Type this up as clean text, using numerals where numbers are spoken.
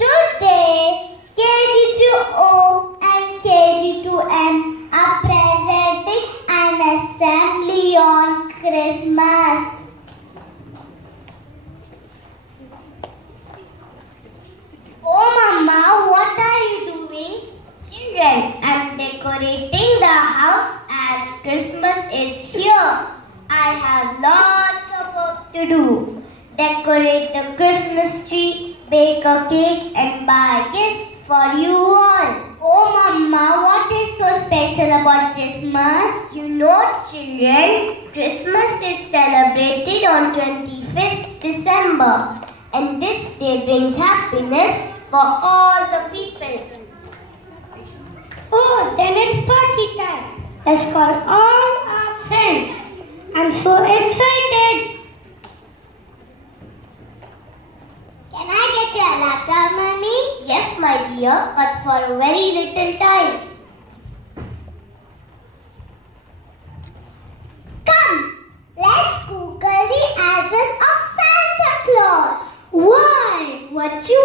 Today, KG2 and KG2M are presenting an assembly on Christmas. Oh Mama, what are you doing? Children, I'm decorating the house as Christmas is here. I have lots of work to do. Decorate the Christmas tree, bake a cake and buy gifts for you all. Oh Mama, what is so special about Christmas? You know children, Christmas is celebrated on 25th December and this day brings happiness for all the people. Oh, then it's party time. Let's call all our friends. I'm so excited. Can I get your laptop, Mommy? Yes, my dear, but for a very little time. Come, Google the address of Santa Claus. Why? What you